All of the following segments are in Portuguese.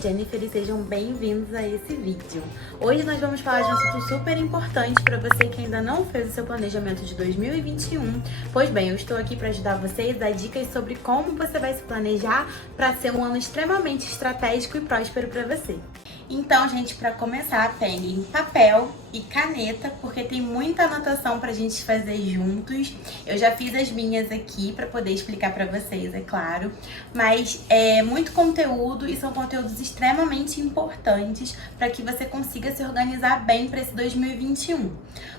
Jennifer e sejam bem-vindos a esse vídeo. Hoje nós vamos falar de um assunto super importante para você que ainda não fez o seu planejamento de 2021. Pois bem, eu estou aqui para ajudar vocês a dar dicas sobre como você vai se planejar para ser um ano extremamente estratégico e próspero para você. Então, gente, para começar, peguem papel e caneta, porque tem muita anotação pra gente fazer juntos. Eu já fiz as minhas aqui para poder explicar para vocês, é claro. Mas é muito conteúdo e são conteúdos extremamente importantes para que você consiga se organizar bem para esse 2021.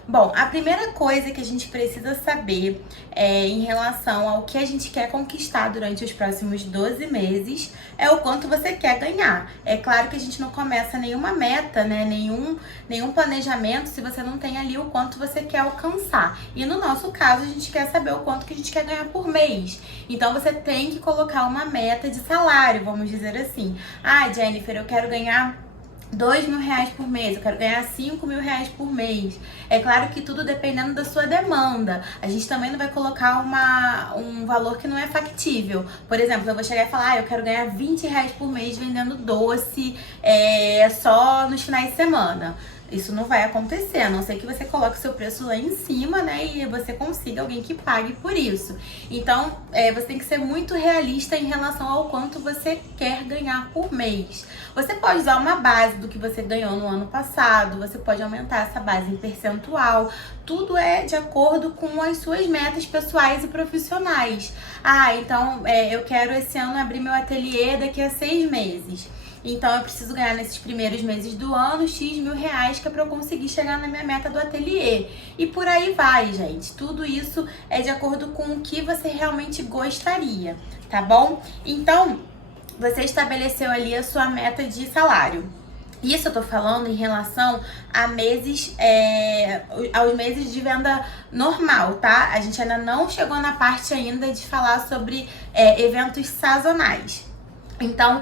Bom, a primeira coisa que a gente precisa saber em relação ao que a gente quer conquistar durante os próximos 12 meses é o quanto você quer ganhar. É claro que a gente não começa nenhuma meta, né? Nenhum planejamento se você não tem ali o quanto você quer alcançar. E no nosso caso, a gente quer saber o quanto que a gente quer ganhar por mês. Então você tem que colocar uma meta de salário, vamos dizer assim. Ah, Jennifer, eu quero ganhar R$2.000 por mês, eu quero ganhar R$5.000 por mês. É claro que tudo dependendo da sua demanda. A gente também não vai colocar um valor que não é factível. Por exemplo, eu vou chegar e falar, eu quero ganhar R$20 por mês vendendo doce só nos finais de semana. Isso não vai acontecer, a não ser que você coloque o seu preço lá em cima, né? E você consiga alguém que pague por isso. Então, você tem que ser muito realista em relação ao quanto você quer ganhar por mês. Você pode usar uma base do que você ganhou no ano passado, você pode aumentar essa base em percentual. Tudo é de acordo com as suas metas pessoais e profissionais. Ah, então eu quero esse ano abrir meu ateliê daqui a 6 meses. Então eu preciso ganhar nesses primeiros meses do ano X mil reais, que é pra eu conseguir chegar na minha meta do ateliê. E por aí vai, gente. Tudo isso é de acordo com o que você realmente gostaria, tá bom? Então, você estabeleceu ali a sua meta de salário. Isso eu tô falando em relação a meses, aos meses de venda normal, tá? A gente ainda não chegou na parte ainda de falar sobre eventos sazonais. Então,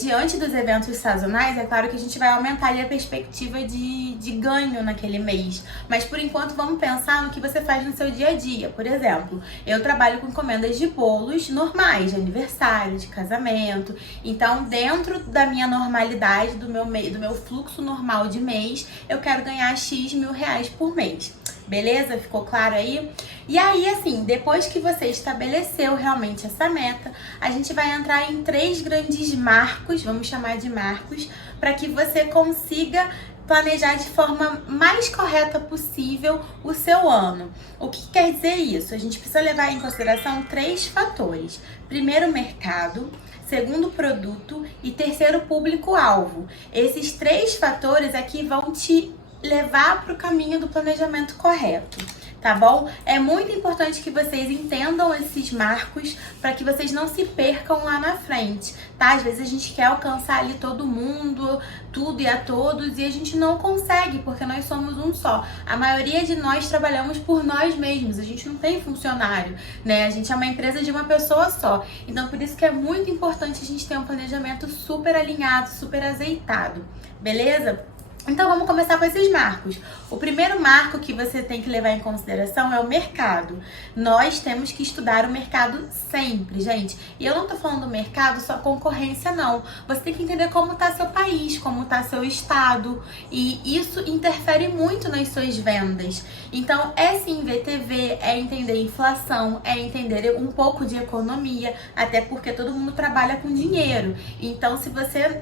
diante dos eventos sazonais, é claro que a gente vai aumentar ali a perspectiva de ganho naquele mês. Mas, por enquanto, vamos pensar no que você faz no seu dia a dia. Por exemplo, eu trabalho com encomendas de bolos normais, de aniversário, de casamento. Então, dentro da minha normalidade, do meu fluxo normal de mês, eu quero ganhar X mil reais por mês. Beleza? Ficou claro aí? E aí, assim, depois que você estabeleceu realmente essa meta, a gente vai entrar em 3 grandes marcos, vamos chamar de marcos, para que você consiga planejar de forma mais correta possível o seu ano. O que quer dizer isso? A gente precisa levar em consideração 3 fatores. Primeiro, mercado. Segundo, produto. E terceiro, público-alvo. Esses 3 fatores aqui vão te levar para o caminho do planejamento correto, tá bom? É muito importante que vocês entendam esses marcos para que vocês não se percam lá na frente, tá? Às vezes a gente quer alcançar ali todo mundo, tudo e a todos, e a gente não consegue, porque nós somos um só. A maioria de nós trabalhamos por nós mesmos, a gente não tem funcionário, né? A gente é uma empresa de uma pessoa só. Então, por isso que é muito importante a gente ter um planejamento super alinhado, super azeitado, beleza? Então vamos começar com esses marcos. O primeiro marco que você tem que levar em consideração é o mercado. Nós temos que estudar o mercado sempre, gente. E eu não tô falando do mercado só concorrência, não. Você tem que entender como tá seu país, como tá seu estado. E isso interfere muito nas suas vendas. Então sim ver TV, é entender inflação, é entender um pouco de economia, até porque todo mundo trabalha com dinheiro. Então se você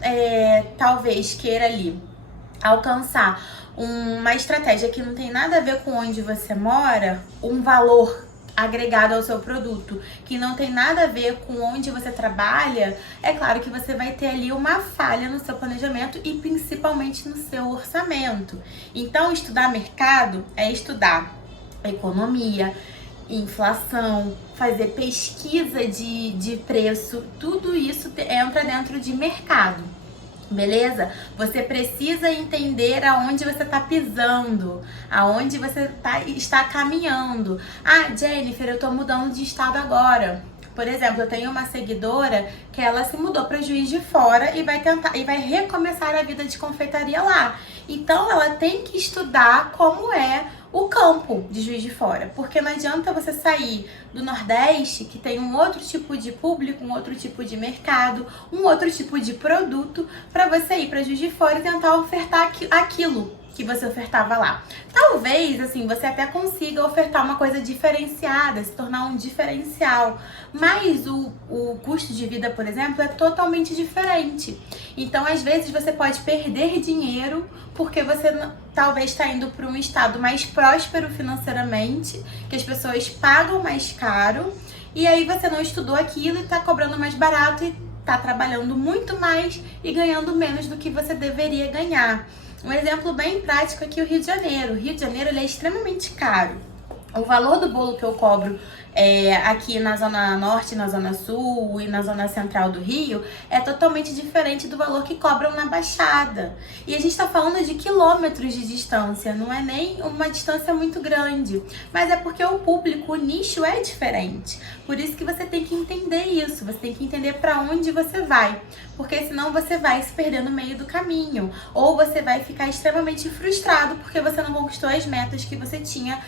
talvez queira ali alcançar uma estratégia que não tem nada a ver com onde você mora, um valor agregado ao seu produto que não tem nada a ver com onde você trabalha, é claro que você vai ter ali uma falha no seu planejamento e principalmente no seu orçamento. Então, estudar mercado é estudar economia, inflação, fazer pesquisa de preço, tudo isso entra dentro de mercado. Beleza? Você precisa entender aonde você está pisando, aonde você está caminhando. Ah, Jennifer, eu tô mudando de estado agora. Por exemplo, eu tenho uma seguidora que ela se mudou para Juiz de Fora e vai recomeçar a vida de confeitaria lá. Então ela tem que estudar como é o campo de Juiz de Fora, porque não adianta você sair do Nordeste, que tem um outro tipo de público, um outro tipo de mercado, um outro tipo de produto, para você ir para Juiz de Fora e tentar ofertar aquilo que você ofertava lá. Talvez, assim, você até consiga ofertar uma coisa diferenciada, se tornar um diferencial, mas o custo de vida, por exemplo, é totalmente diferente. Então, às vezes, você pode perder dinheiro porque você talvez está indo para um estado mais próspero financeiramente, que as pessoas pagam mais caro, e aí você não estudou aquilo e está cobrando mais barato e está trabalhando muito mais e ganhando menos do que você deveria ganhar. Um exemplo bem prático aqui é o Rio de Janeiro. O Rio de Janeiro ele é extremamente caro. O valor do bolo que eu cobro aqui na Zona Norte, na Zona Sul e na Zona Central do Rio é totalmente diferente do valor que cobram na Baixada. E a gente está falando de quilômetros de distância, não é nem uma distância muito grande. Mas é porque o público, o nicho é diferente. Por isso que você tem que entender isso, você tem que entender para onde você vai. Porque senão você vai se perder no meio do caminho. Ou você vai ficar extremamente frustrado porque você não conquistou as metas que você tinha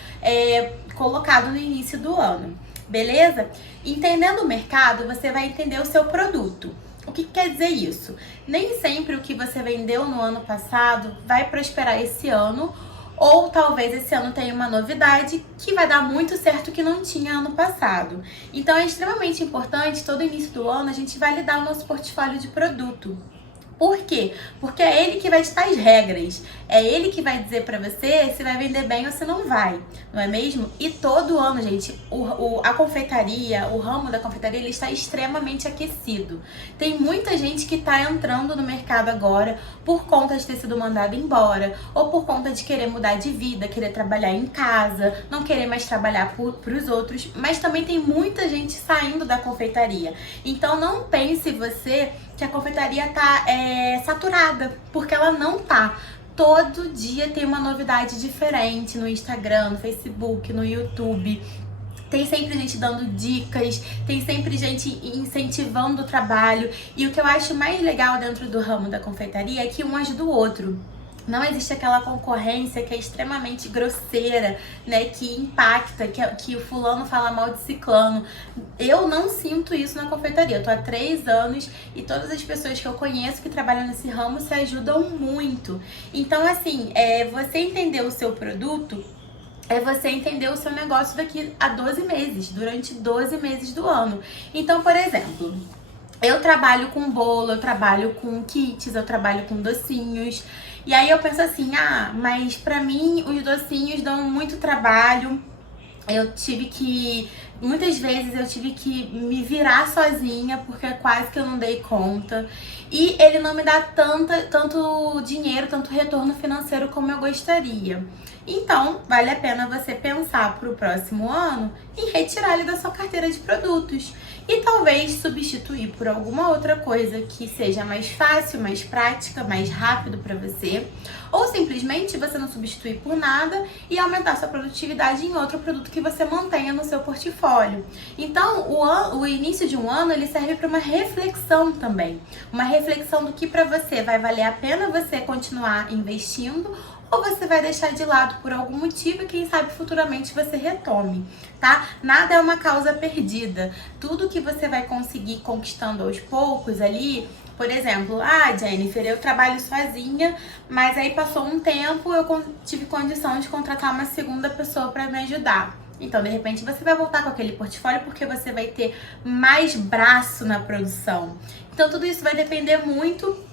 colocado no início do ano. Beleza? Entendendo o mercado, você vai entender o seu produto. O que quer dizer isso? Nem sempre o que você vendeu no ano passado vai prosperar esse ano, ou talvez esse ano tenha uma novidade que vai dar muito certo que não tinha ano passado. Então é extremamente importante, todo início do ano, a gente validar o nosso portfólio de produto. Por quê? Porque é ele que vai ditar as regras. É ele que vai dizer pra você se vai vender bem ou se não vai. Não é mesmo? E todo ano, gente, a confeitaria, o ramo da confeitaria, ele está extremamente aquecido. Tem muita gente que tá entrando no mercado agora por conta de ter sido mandado embora, ou por conta de querer mudar de vida, querer trabalhar em casa, não querer mais trabalhar pros outros. Mas também tem muita gente saindo da confeitaria. Então não pense você que a confeitaria tá saturada, porque ela não tá. Todo dia tem uma novidade diferente no Instagram, no Facebook, no YouTube. Tem sempre gente dando dicas, tem sempre gente incentivando o trabalho. E o que eu acho mais legal dentro do ramo da confeitaria é que um ajuda o outro. Não existe aquela concorrência que é extremamente grosseira, né? Que impacta, que o fulano fala mal de ciclano. Eu não sinto isso na confeitaria. Eu tô há 3 anos e todas as pessoas que eu conheço que trabalham nesse ramo se ajudam muito. Então, assim, você entender o seu produto é você entender o seu negócio daqui a 12 meses, durante 12 meses do ano. Então, por exemplo, eu trabalho com bolo, eu trabalho com kits, eu trabalho com docinhos. E aí eu penso assim, mas pra mim os docinhos dão muito trabalho. Muitas vezes eu tive que me virar sozinha, porque quase que eu não dei conta. E ele não me dá tanto dinheiro, tanto retorno financeiro como eu gostaria. Então, vale a pena você pensar para o próximo ano em retirar ele da sua carteira de produtos. E talvez substituir por alguma outra coisa que seja mais fácil, mais prática, mais rápido para você. Ou simplesmente você não substituir por nada e aumentar sua produtividade em outro produto que você mantenha no seu portfólio. Então, o início de um ano ele serve para uma reflexão também. Uma reflexão do que para você vai valer a pena você continuar investindo ou você vai deixar de lado por algum motivo e quem sabe futuramente você retome, tá? Nada é uma causa perdida. Tudo que você vai conseguir conquistando aos poucos ali, por exemplo, Jennifer, eu trabalho sozinha, mas aí passou um tempo, eu tive condição de contratar uma segunda pessoa para me ajudar. Então, de repente, você vai voltar com aquele portfólio porque você vai ter mais braço na produção. Então, tudo isso vai depender muito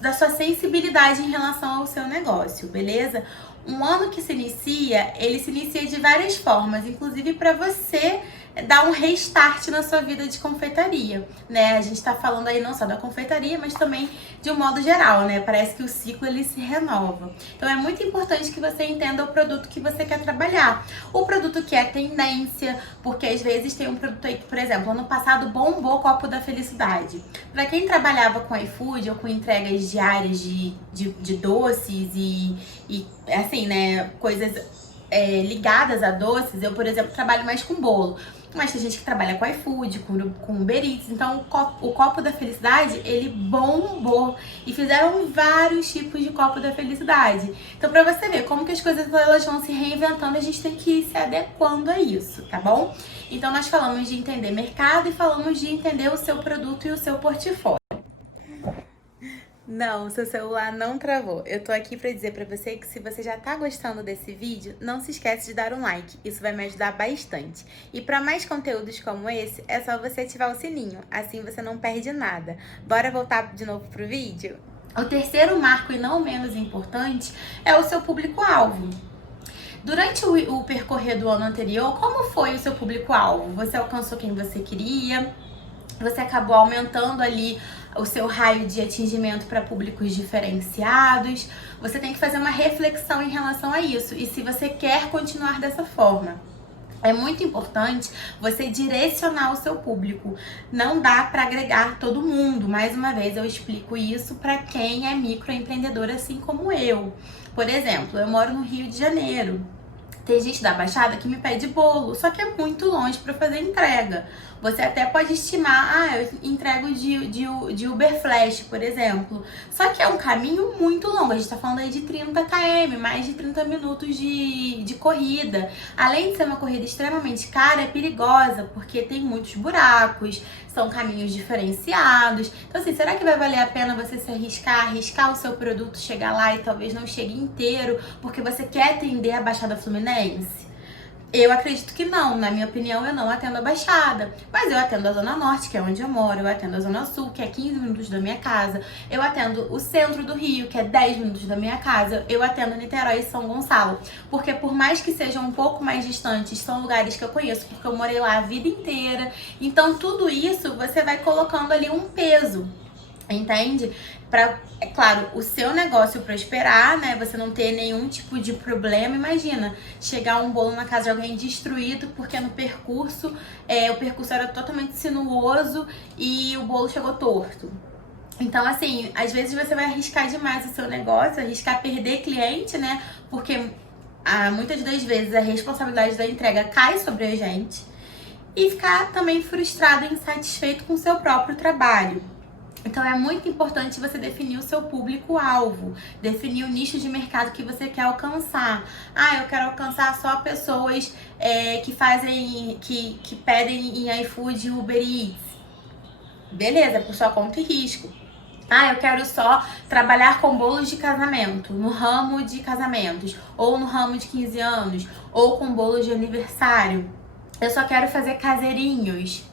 da sua sensibilidade em relação ao seu negócio, beleza? Um ano que se inicia, ele se inicia de várias formas, inclusive para você dar um restart na sua vida de confeitaria, né? A gente tá falando aí não só da confeitaria, mas também de um modo geral, né? Parece que o ciclo ele se renova. Então é muito importante que você entenda o produto que você quer trabalhar. O produto que é tendência, porque às vezes tem um produto aí que, por exemplo, ano passado bombou o copo da felicidade. Para quem trabalhava com iFood ou com entregas diárias de doces e assim, né, coisas ligadas a doces. Eu, por exemplo, trabalho mais com bolo. Mas tem gente que trabalha com iFood, com Uber Eats. Então o copo da felicidade, ele bombou. E fizeram vários tipos de copo da felicidade. Então pra você ver como que as coisas elas vão se reinventando, a gente tem que ir se adequando a isso, tá bom? Então nós falamos de entender mercado e falamos de entender o seu produto e o seu portfólio. Não, seu celular não travou. Eu tô aqui pra dizer pra você que se você já tá gostando desse vídeo, não se esquece de dar um like. Isso vai me ajudar bastante. E pra mais conteúdos como esse, é só você ativar o sininho. Assim você não perde nada. Bora voltar de novo pro vídeo? O terceiro marco, e não menos importante, é o seu público-alvo. Durante o percorrer do ano anterior, como foi o seu público-alvo? Você alcançou quem você queria? Você acabou aumentando ali o seu raio de atingimento para públicos diferenciados? Você tem que fazer uma reflexão em relação a isso e se você quer continuar dessa forma. É muito importante você direcionar o seu público. Não dá para agregar todo mundo. Mais uma vez eu explico isso para quem é microempreendedor assim como eu. Por exemplo, eu moro no Rio de Janeiro. Tem gente da Baixada que me pede bolo, só que é muito longe para fazer entrega. Você até pode estimar, eu entrego de Uber Flash, por exemplo. Só que é um caminho muito longo, a gente tá falando aí de 30 km, mais de 30 minutos de corrida. Além de ser uma corrida extremamente cara, é perigosa, porque tem muitos buracos, são caminhos diferenciados. Então assim, será que vai valer a pena você se arriscar o seu produto, chegar lá e talvez não chegue inteiro, porque você quer atender a Baixada Fluminense? Eu acredito que não, na minha opinião eu não atendo a Baixada, mas eu atendo a Zona Norte, que é onde eu moro, eu atendo a Zona Sul, que é 15 minutos da minha casa, eu atendo o centro do Rio, que é 10 minutos da minha casa, eu atendo Niterói e São Gonçalo, porque por mais que sejam um pouco mais distantes, são lugares que eu conheço, porque eu morei lá a vida inteira, então tudo isso você vai colocando ali um peso, entende? Pra, é claro, o seu negócio prosperar, né? Você não ter nenhum tipo de problema. Imagina, chegar um bolo na casa de alguém destruído porque no percurso, o percurso era totalmente sinuoso e o bolo chegou torto. Então, assim, às vezes você vai arriscar demais o seu negócio, arriscar perder cliente, né? Porque muitas das vezes a responsabilidade da entrega cai sobre a gente e ficar também frustrado e insatisfeito com o seu próprio trabalho. Então é muito importante você definir o seu público-alvo, definir o nicho de mercado que você quer alcançar. Eu quero alcançar só pessoas que pedem em iFood e Uber Eats. Beleza, por sua conta e risco. Eu quero só trabalhar com bolos de casamento, no ramo de casamentos, ou no ramo de 15 anos, ou com bolos de aniversário. Eu só quero fazer caseirinhos.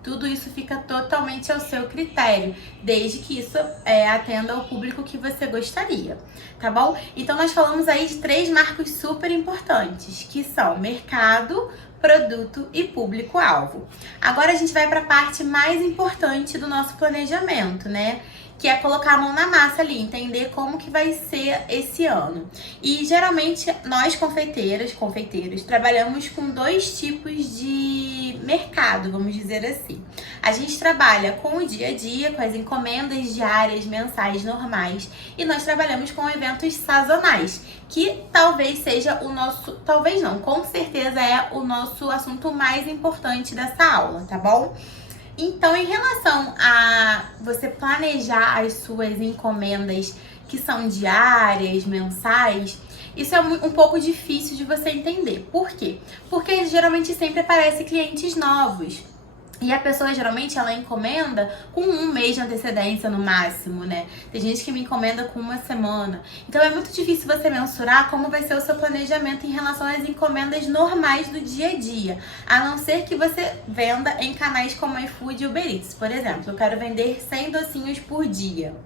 Tudo isso fica totalmente ao seu critério, desde que isso atenda ao público que você gostaria, tá bom? Então nós falamos aí de 3 marcos super importantes, que são mercado, produto e público-alvo. Agora a gente vai para a parte mais importante do nosso planejamento, né? Que é colocar a mão na massa ali, entender como que vai ser esse ano. E geralmente nós confeiteiros, trabalhamos com 2 tipos de mercado, vamos dizer assim. A gente trabalha com o dia a dia, com as encomendas diárias, mensais, normais, e nós trabalhamos com eventos sazonais, que talvez seja o nosso, talvez não, com certeza é o nosso assunto mais importante dessa aula, tá bom? Então, em relação a você planejar as suas encomendas que são diárias, mensais, isso é um pouco difícil de você entender. Por quê? Porque geralmente sempre aparecem clientes novos. E a pessoa, geralmente, ela encomenda com 1 mês de antecedência no máximo, né? Tem gente que me encomenda com 1 semana. Então, é muito difícil você mensurar como vai ser o seu planejamento em relação às encomendas normais do dia a dia. A não ser que você venda em canais como iFood e Uber Eats. Por exemplo, eu quero vender 100 docinhos por dia.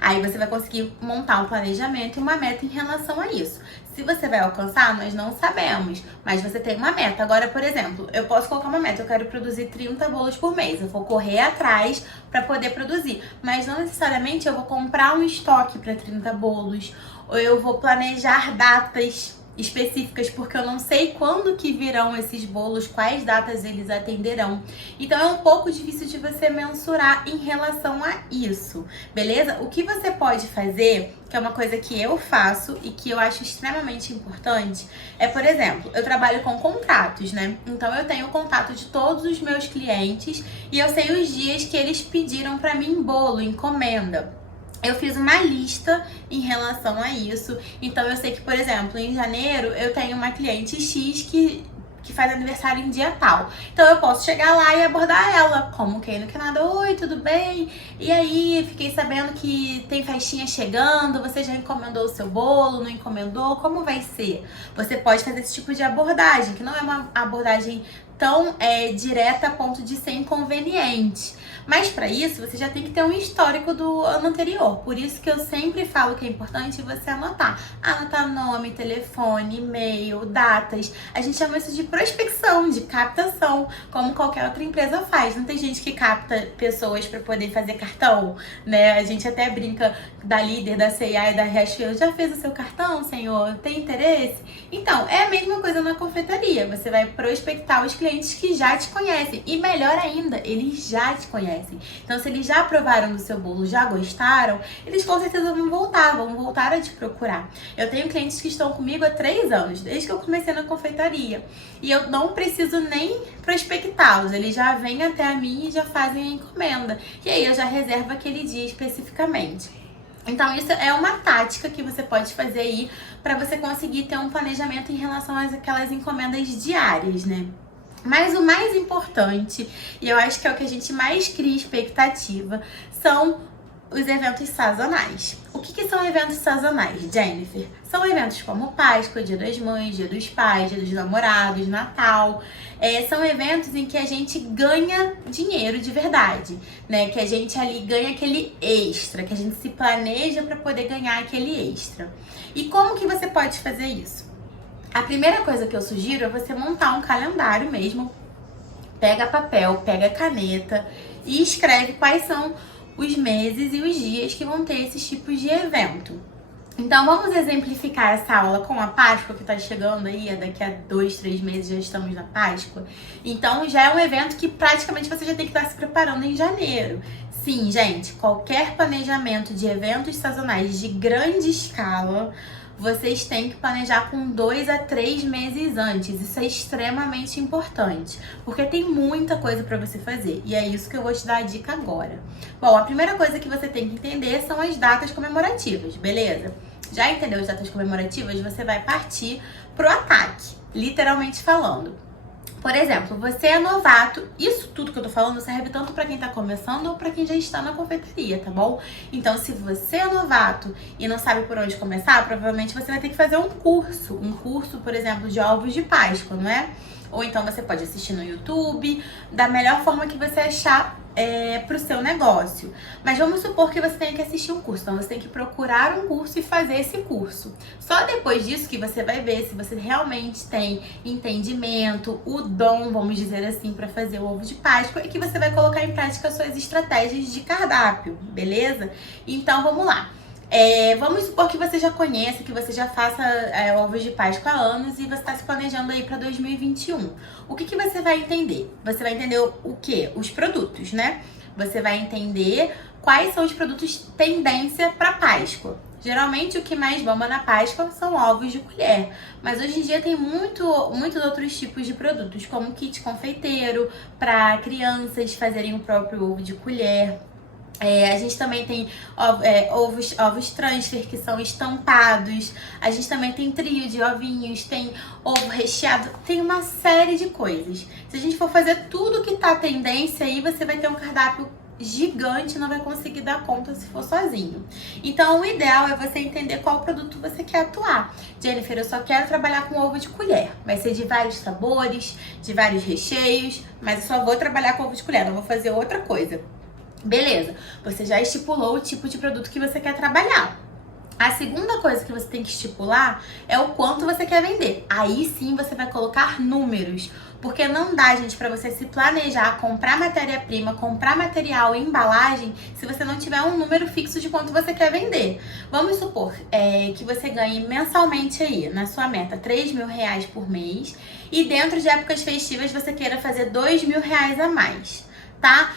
Aí você vai conseguir montar um planejamento e uma meta em relação a isso. Se você vai alcançar, nós não sabemos, mas você tem uma meta. Agora, por exemplo, eu posso colocar uma meta, eu quero produzir 30 bolos por mês. Eu vou correr atrás para poder produzir, mas não necessariamente eu vou comprar um estoque para 30 bolos, ou eu vou planejar datas específicas, porque eu não sei quando que virão esses bolos, quais datas eles atenderão. Então é um pouco difícil de você mensurar em relação a isso, beleza? O que você pode fazer, que é uma coisa que eu faço e que eu acho extremamente importante, é, por exemplo, eu trabalho com contratos, né? Então eu tenho o contato de todos os meus clientes e eu sei os dias que eles pediram pra mim bolo, encomenda. Eu fiz uma lista em relação a isso. Então eu sei que, por exemplo, em janeiro eu tenho uma cliente X que faz aniversário em dia tal. Então eu posso chegar lá e abordar ela, como quem não quer nada. Oi, tudo bem? E aí, fiquei sabendo que tem festinha chegando, você já encomendou o seu bolo, não encomendou? Como vai ser? Você pode fazer esse tipo de abordagem, que não é uma abordagem tão direta a ponto de ser inconveniente. Mas para isso, você já tem que ter um histórico do ano anterior. Por isso que eu sempre falo que é importante você anotar. Anotar nome, telefone, e-mail, datas. A gente chama isso de prospecção, de captação, como qualquer outra empresa faz. Não tem gente que capta pessoas para poder fazer cartão, né? A gente até brinca da líder, da C&A e da Riachuelo. Já fez o seu cartão, senhor? Tem interesse? Então, é a mesma coisa na confeitaria. Você vai prospectar os clientes que já te conhecem. E melhor ainda, eles já te conhecem. Então, se eles já provaram do seu bolo, já gostaram, eles com certeza vão voltar a te procurar. Eu tenho clientes que estão comigo há 3 anos, desde que eu comecei na confeitaria. E eu não preciso nem prospectá-los, eles já vêm até a mim e já fazem a encomenda. E aí eu já reservo aquele dia especificamente. Então, isso é uma tática que você pode fazer aí para você conseguir ter um planejamento em relação àquelas encomendas diárias, né? Mas o mais importante, e eu acho que é o que a gente mais cria expectativa, são os eventos sazonais. O que são eventos sazonais, Jennifer? São eventos como Páscoa, Dia das Mães, Dia dos Pais, Dia dos Namorados, Natal. São eventos em que a gente ganha dinheiro de verdade, né? Que a gente ali ganha aquele extra, que a gente se planeja para poder ganhar aquele extra. E como que você pode fazer isso? A primeira coisa que eu sugiro é você montar um calendário mesmo. Pega papel, pega caneta e escreve quais são os meses e os dias que vão ter esses tipos de evento. Então vamos exemplificar essa aula com a Páscoa, que tá chegando aí, daqui a 2, 3 meses já estamos na Páscoa. Então já é um evento que praticamente você já tem que estar se preparando em janeiro. Sim, gente, qualquer planejamento de eventos sazonais de grande escala, vocês têm que planejar com 2 a 3 meses antes. Isso é extremamente importante, porque tem muita coisa para você fazer. E é isso que eu vou te dar a dica agora. Bom, a primeira coisa que você tem que entender são as datas comemorativas, beleza? Já entendeu as datas comemorativas? Você vai partir pro ataque, literalmente falando. Por exemplo, você é novato, isso tudo que eu tô falando serve tanto pra quem tá começando ou pra quem já está na confeitaria, tá bom? Então, se você é novato e não sabe por onde começar, provavelmente você vai ter que fazer um curso, por exemplo, de ovos de Páscoa, não é? Ou então você pode assistir no YouTube, da melhor forma que você achar pro seu negócio. Mas vamos supor que você tenha que assistir um curso, então você tem que procurar um curso e fazer esse curso. Só depois disso que você vai ver se você realmente tem entendimento, o dom, vamos dizer assim, para fazer o ovo de Páscoa, e que você vai colocar em prática suas estratégias de cardápio, beleza? Então vamos lá. Vamos supor que você já conheça, que você já faça ovos de Páscoa há anos e você está se planejando aí para 2021. O que você vai entender? Você vai entender o quê? Os produtos, né? Você vai entender quais são os produtos tendência para Páscoa. Geralmente o que mais bomba na Páscoa são ovos de colher, mas hoje em dia tem muitos outros tipos de produtos, como kit confeiteiro, para crianças fazerem o próprio ovo de colher. A gente também tem ovos transfer, que são estampados. A gente também tem trio de ovinhos, tem ovo recheado, tem uma série de coisas. Se a gente for fazer tudo que tá tendência aí, você vai ter um cardápio gigante, não vai conseguir dar conta se for sozinho. Então o ideal é você entender qual produto você quer atuar. Jennifer, eu só quero trabalhar com ovo de colher. Vai ser de vários sabores, de vários recheios, mas eu só vou trabalhar com ovo de colher, não vou fazer outra coisa. Beleza, você já estipulou o tipo de produto que você quer trabalhar. A segunda coisa que você tem que estipular é o quanto você quer vender. Aí sim você vai colocar números. Porque não dá, gente, pra você se planejar, comprar matéria-prima, comprar material e embalagem, se você não tiver um número fixo de quanto você quer vender. Vamos supor que você ganhe mensalmente aí, na sua meta, R$3.000 por mês. E dentro de épocas festivas você queira fazer R$2.000 a mais. Tá?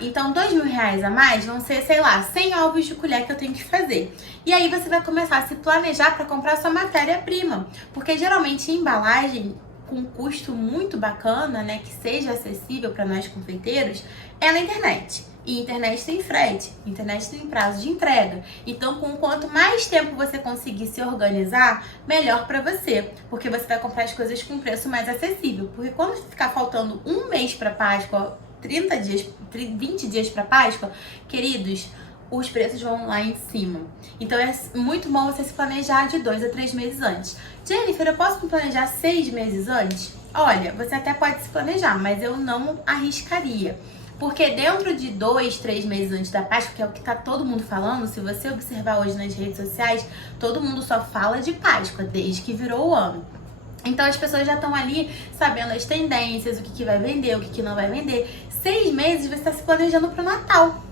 Então R$2.000 a mais vão ser, sei lá, 100 ovos de colher que eu tenho que fazer. E aí você vai começar a se planejar para comprar sua matéria-prima. Porque geralmente embalagem com custo muito bacana, né, que seja acessível para nós confeiteiros, é na internet. E internet tem frete, internet tem prazo de entrega. Então, com quanto mais tempo você conseguir se organizar, melhor para você. Porque você vai comprar as coisas com preço mais acessível. Porque quando ficar faltando um mês para Páscoa, 30 dias, 20 dias para Páscoa, queridos, os preços vão lá em cima. Então é muito bom você se planejar de 2 a 3 meses antes. Jennifer, eu posso me planejar 6 meses antes? Olha, você até pode se planejar, mas eu não arriscaria. Porque dentro de 2, 3 meses antes da Páscoa, que é o que tá todo mundo falando, se você observar hoje nas redes sociais, todo mundo só fala de Páscoa, desde que virou o ano. Então as pessoas já estão ali sabendo as tendências, o que vai vender, o que não vai vender. 6 meses você está se planejando para o Natal.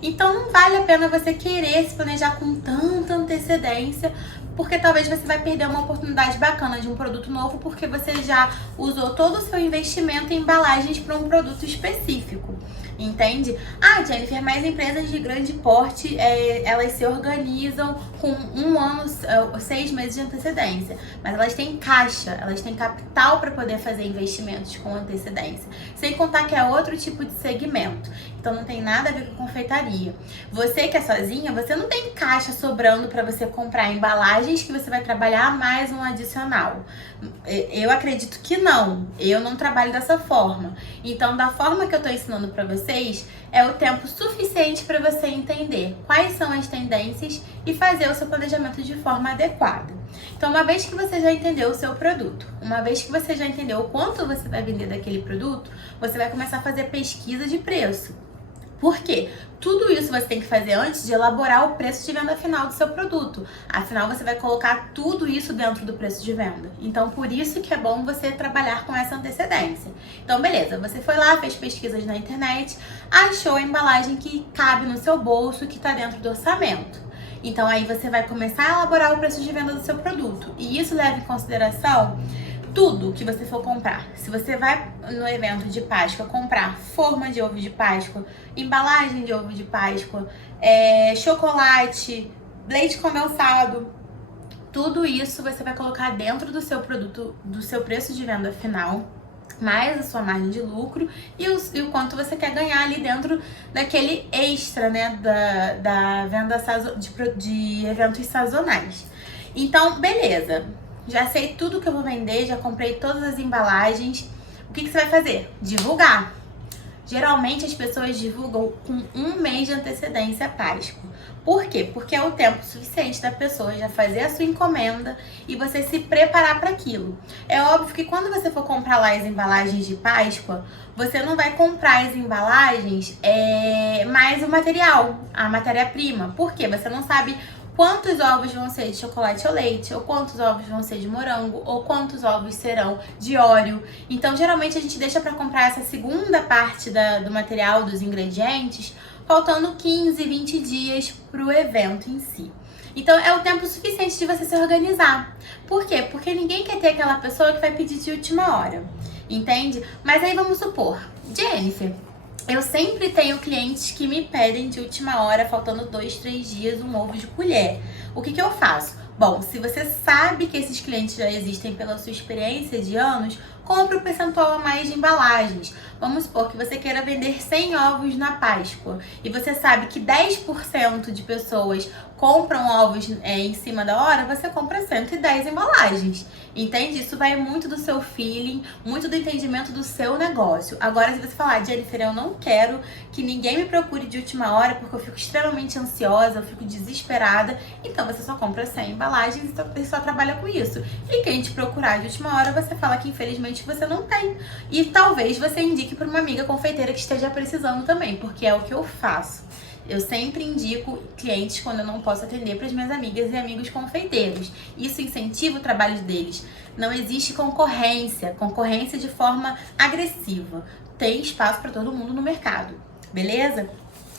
Então não vale a pena você querer se planejar com tanta antecedência, porque talvez você vai perder uma oportunidade bacana de um produto novo, porque você já usou todo o seu investimento em embalagens para um produto específico. Entende? Jennifer, mas empresas de grande porte, elas se organizam com 1 ano, 6 meses de antecedência. Mas elas têm caixa, elas têm capital para poder fazer investimentos com antecedência. Sem contar que é outro tipo de segmento. Então não tem nada a ver com confeitaria. Você que é sozinha, você não tem caixa sobrando para você comprar embalagens que você vai trabalhar mais um adicional. Eu acredito que não. Eu não trabalho dessa forma. Então, da forma que eu tô ensinando para vocês, é o tempo suficiente para você entender quais são as tendências e fazer o seu planejamento de forma adequada. Então, uma vez que você já entendeu o seu produto, uma vez que você já entendeu o quanto você vai vender daquele produto, você vai começar a fazer pesquisa de preço. Por quê? Tudo isso você tem que fazer antes de elaborar o preço de venda final do seu produto. Afinal, você vai colocar tudo isso dentro do preço de venda. Então, por isso que é bom você trabalhar com essa antecedência. Então, beleza, você foi lá, fez pesquisas na internet, achou a embalagem que cabe no seu bolso, que está dentro do orçamento. Então, aí você vai começar a elaborar o preço de venda do seu produto. E isso leva em consideração tudo que você for comprar. Se você vai no evento de Páscoa comprar forma de ovo de Páscoa, embalagem de ovo de Páscoa, chocolate, leite condensado, tudo isso você vai colocar dentro do seu produto, do seu preço de venda final, mais a sua margem de lucro e o quanto você quer ganhar ali dentro daquele extra, né, da venda de eventos sazonais. Então, beleza. Já sei tudo que eu vou vender, já comprei todas as embalagens. O que você vai fazer? Divulgar. Geralmente as pessoas divulgam com 1 mês de antecedência a Páscoa. Por quê? Porque é o tempo suficiente da pessoa já fazer a sua encomenda e você se preparar para aquilo. É óbvio que quando você for comprar lá as embalagens de Páscoa, você não vai comprar as embalagens mais o material, a matéria-prima. Por quê? Você não sabe quantos ovos vão ser de chocolate ou leite, ou quantos ovos vão ser de morango, ou quantos ovos serão de Oreo. Então, geralmente, a gente deixa para comprar essa segunda parte do material, dos ingredientes, faltando 15, 20 dias para o evento em si. Então, é o tempo suficiente de você se organizar. Por quê? Porque ninguém quer ter aquela pessoa que vai pedir de última hora, entende? Mas aí, vamos supor, Jennifer, eu sempre tenho clientes que me pedem de última hora, faltando 2, 3 dias, um ovo de colher. O que eu faço? Bom, se você sabe que esses clientes já existem pela sua experiência de anos, compre um percentual a mais de embalagens. Vamos supor que você queira vender 100 ovos na Páscoa e você sabe que 10% de pessoas compram ovos em cima da hora, você compra 110 embalagens. Entende? Isso vai muito do seu feeling, muito do entendimento do seu negócio. Agora, se você falar, Jennifer, eu não quero que ninguém me procure de última hora porque eu fico extremamente ansiosa, eu fico desesperada, então você só compra 100 embalagens e só trabalha com isso. E quem te procurar de última hora, você fala que infelizmente você não tem. E talvez você indique para uma amiga confeiteira que esteja precisando também, porque é o que eu faço. Eu sempre indico clientes quando eu não posso atender para as minhas amigas e amigos confeiteiros. Isso incentiva o trabalho deles. Não existe concorrência de forma agressiva. Tem espaço para todo mundo no mercado, beleza?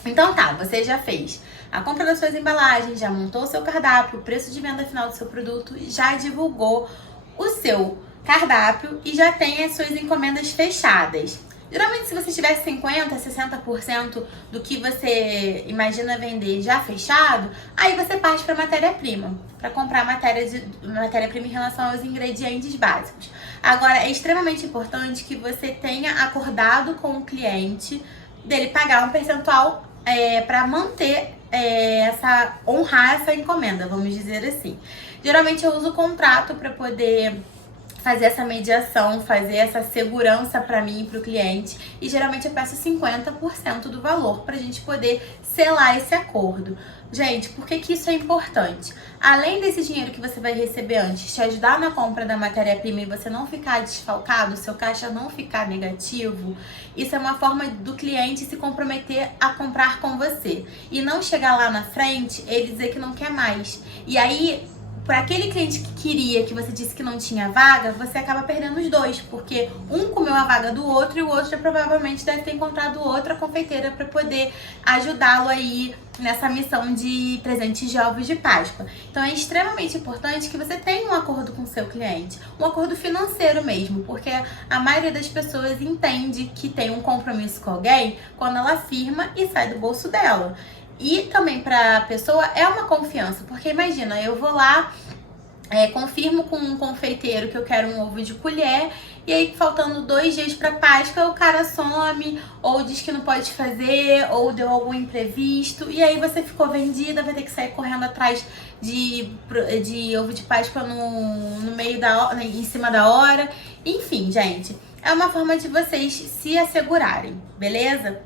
Então tá, você já fez a compra das suas embalagens, já montou o seu cardápio, o preço de venda final do seu produto, já divulgou o seu cardápio e já tem as suas encomendas fechadas. Geralmente, se você tiver 50%, 60% do que você imagina vender já fechado, aí você parte para matéria-prima, para comprar matéria-prima em relação aos ingredientes básicos. Agora, é extremamente importante que você tenha acordado com o cliente dele pagar um percentual para manter honrar essa encomenda, vamos dizer assim. Geralmente eu uso o contrato para poder fazer essa mediação, fazer essa segurança para mim e para o cliente, e geralmente eu peço 50% do valor para a gente poder selar esse acordo. Gente, por que isso é importante? Além desse dinheiro que você vai receber antes te ajudar na compra da matéria-prima e você não ficar desfalcado, seu caixa não ficar negativo, isso é uma forma do cliente se comprometer a comprar com você e não chegar lá na frente ele dizer que não quer mais. E aí, para aquele cliente que queria, que você disse que não tinha vaga, você acaba perdendo os dois, porque um comeu a vaga do outro e o outro já provavelmente deve ter encontrado outra confeiteira para poder ajudá-lo aí nessa missão de presentes de ovos de Páscoa. Então é extremamente importante que você tenha um acordo com o seu cliente, um acordo financeiro mesmo, porque a maioria das pessoas entende que tem um compromisso com alguém quando ela firma e sai do bolso dela. E também para a pessoa é uma confiança, porque imagina, eu vou lá, confirmo com um confeiteiro que eu quero um ovo de colher, e aí faltando 2 dias para Páscoa o cara some, ou diz que não pode fazer, ou deu algum imprevisto, e aí você ficou vendida, vai ter que sair correndo atrás de ovo de Páscoa no meio da hora, em cima da hora. Enfim, gente, é uma forma de vocês se assegurarem, beleza?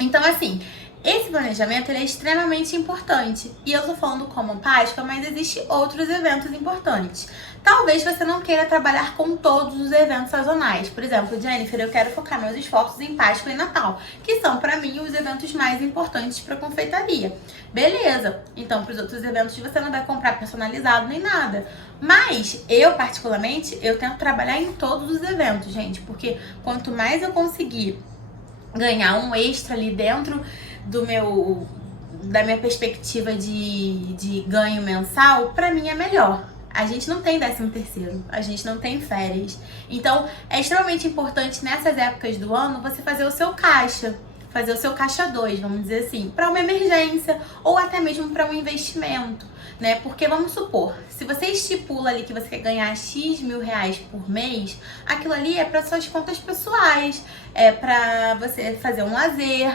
Então, assim, esse planejamento ele é extremamente importante. E eu tô falando como Páscoa, mas existem outros eventos importantes. Talvez você não queira trabalhar com todos os eventos sazonais. Por exemplo, Jennifer, eu quero focar meus esforços em Páscoa e Natal, que são, pra mim, os eventos mais importantes pra confeitaria. Beleza, então pros outros eventos você não vai comprar personalizado nem nada. Mas eu, particularmente, eu tento trabalhar em todos os eventos, gente. Porque quanto mais eu conseguir ganhar um extra ali dentro da minha perspectiva de ganho mensal, pra mim é melhor. A gente não tem 13º, a gente não tem férias. Então, é extremamente importante nessas épocas do ano você fazer o seu caixa. Fazer o seu caixa 2, vamos dizer assim, para uma emergência ou até mesmo para um investimento, né? Porque vamos supor, se você estipula ali que você quer ganhar X mil reais por mês, aquilo ali é para suas contas pessoais, é para você fazer um lazer,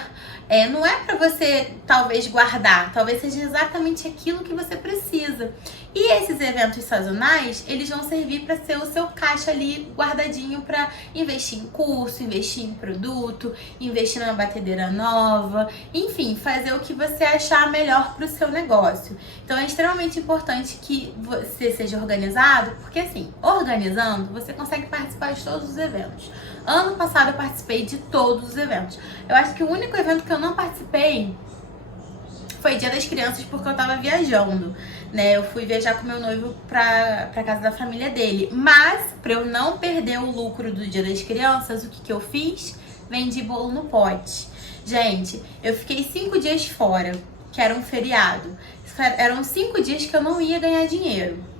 não é para você talvez guardar, talvez seja exatamente aquilo que você precisa. E esses eventos sazonais, eles vão servir para ser o seu caixa ali guardadinho para investir em curso, investir em produto, investir numa batedeira nova, enfim, fazer o que você achar melhor para o seu negócio. Então é extremamente importante que você seja organizado, porque assim, organizando, você consegue participar de todos os eventos. Ano passado eu participei de todos os eventos. Eu acho que o único evento que eu não participei foi Dia das Crianças, porque eu tava viajando, né? Eu fui viajar com meu noivo pra casa da família dele. Mas, pra eu não perder o lucro do Dia das Crianças, o que eu fiz? Vendi bolo no pote. Gente, eu fiquei 5 dias fora, que era um feriado. Eram 5 dias que eu não ia ganhar dinheiro.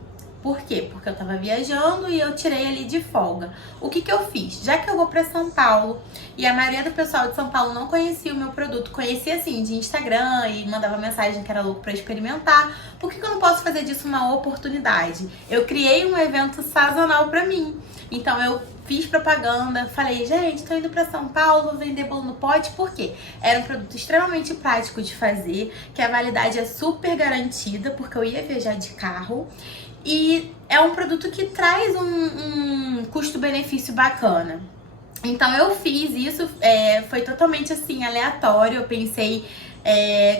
Por quê? Porque eu tava viajando e eu tirei ali de folga. O que eu fiz? Já que eu vou pra São Paulo e a maioria do pessoal de São Paulo não conhecia o meu produto, conhecia assim de Instagram e mandava mensagem que era louco pra experimentar, por que eu não posso fazer disso uma oportunidade? Eu criei um evento sazonal pra mim. Então eu fiz propaganda, falei, gente, tô indo pra São Paulo, vou vender bolo no pote, por quê? Era um produto extremamente prático de fazer, que a validade é super garantida, porque eu ia viajar de carro. E é um produto que traz um custo-benefício bacana. Então eu fiz isso, foi totalmente assim, aleatório. Eu pensei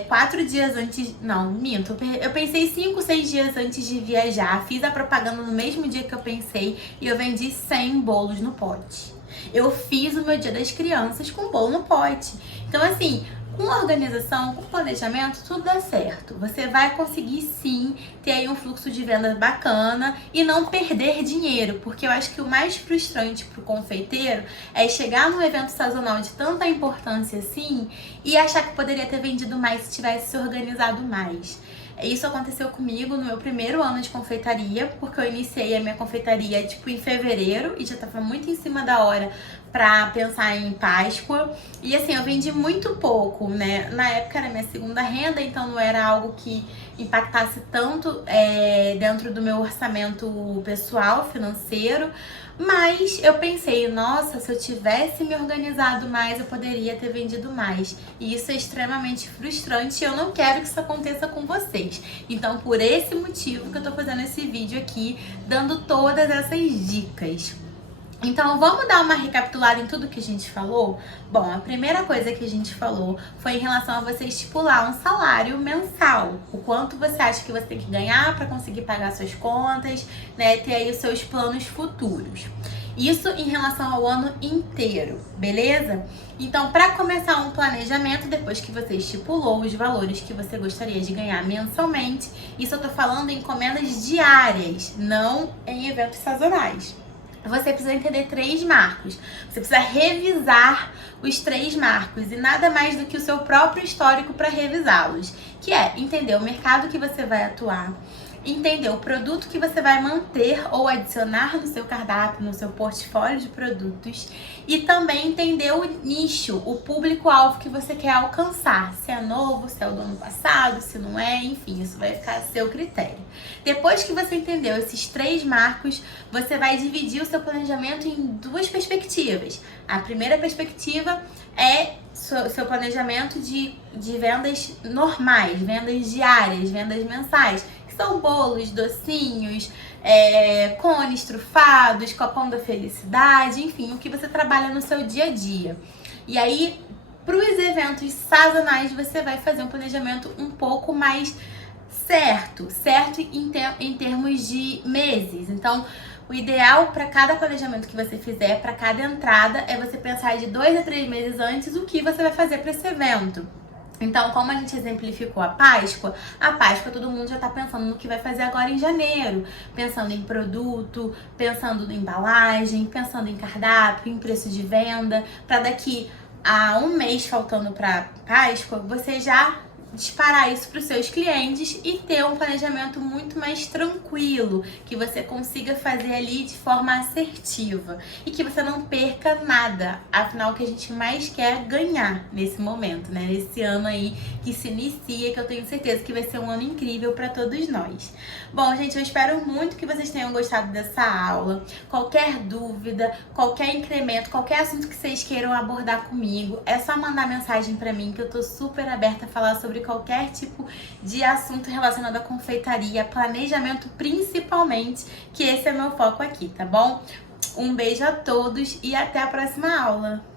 4 dias antes, não, minto, eu pensei 5, 6 dias antes de viajar. Fiz a propaganda no mesmo dia que eu pensei e eu vendi 100 bolos no pote. Eu fiz o meu Dia das Crianças com bolo no pote. Então assim, Com organização, com planejamento, tudo dá certo. Você vai conseguir sim ter aí um fluxo de venda bacana e não perder dinheiro, porque eu acho que o mais frustrante pro confeiteiro é chegar num evento sazonal de tanta importância assim e achar que poderia ter vendido mais se tivesse se organizado mais. Isso aconteceu comigo no meu primeiro ano de confeitaria, porque eu iniciei a minha confeitaria tipo em fevereiro e já tava muito em cima da hora pra pensar em Páscoa. E assim, eu vendi muito pouco, né? Na época era minha segunda renda, então não era algo que impactasse tanto dentro do meu orçamento pessoal, financeiro. Mas eu pensei, nossa, se eu tivesse me organizado mais, eu poderia ter vendido mais. E isso é extremamente frustrante e eu não quero que isso aconteça com vocês. Então, por esse motivo que eu tô fazendo esse vídeo aqui, dando todas essas dicas. Então, vamos dar uma recapitulada em tudo que a gente falou? Bom, a primeira coisa que a gente falou foi em relação a você estipular um salário mensal. O quanto você acha que você tem que ganhar para conseguir pagar suas contas, né? Ter aí os seus planos futuros. Isso em relação ao ano inteiro, beleza? Então, para começar um planejamento, depois que você estipulou os valores que você gostaria de ganhar mensalmente, isso eu tô falando em encomendas diárias, não em eventos sazonais. Você precisa entender 3 marcos. Você precisa revisar os 3 marcos e nada mais do que o seu próprio histórico para revisá-los, que é entender o mercado que você vai atuar, entender o produto que você vai manter ou adicionar no seu cardápio, no seu portfólio de produtos e também entender o nicho, o público-alvo que você quer alcançar, se é novo, se é o do ano passado, se não é, enfim, isso vai ficar a seu critério. Depois que você entendeu esses 3 marcos, você vai dividir o seu planejamento em 2 perspectivas. A primeira perspectiva é seu planejamento de vendas normais, vendas diárias, vendas mensais. São bolos, docinhos, cones trufados, copão da felicidade, enfim, o que você trabalha no seu dia a dia. E aí, para os eventos sazonais, você vai fazer um planejamento um pouco mais certo em termos de meses. Então, o ideal para cada planejamento que você fizer, para cada entrada, é você pensar de 2 a 3 meses antes o que você vai fazer para esse evento. Então, como a gente exemplificou a Páscoa todo mundo já tá pensando no que vai fazer agora em janeiro. Pensando em produto, pensando em embalagem, pensando em cardápio, em preço de venda. Pra daqui a um mês faltando pra Páscoa, você já disparar isso para os seus clientes e ter um planejamento muito mais tranquilo, que você consiga fazer ali de forma assertiva e que você não perca nada. Afinal, o que a gente mais quer é ganhar nesse momento, né? Nesse ano aí que se inicia, que eu tenho certeza que vai ser um ano incrível para todos nós. Bom, gente, eu espero muito que vocês tenham gostado dessa aula. Qualquer dúvida, qualquer incremento, qualquer assunto que vocês queiram abordar comigo, é só mandar mensagem para mim que eu tô super aberta a falar sobre qualquer tipo de assunto relacionado à confeitaria, planejamento principalmente, que esse é meu foco aqui, tá bom? Um beijo a todos e até a próxima aula!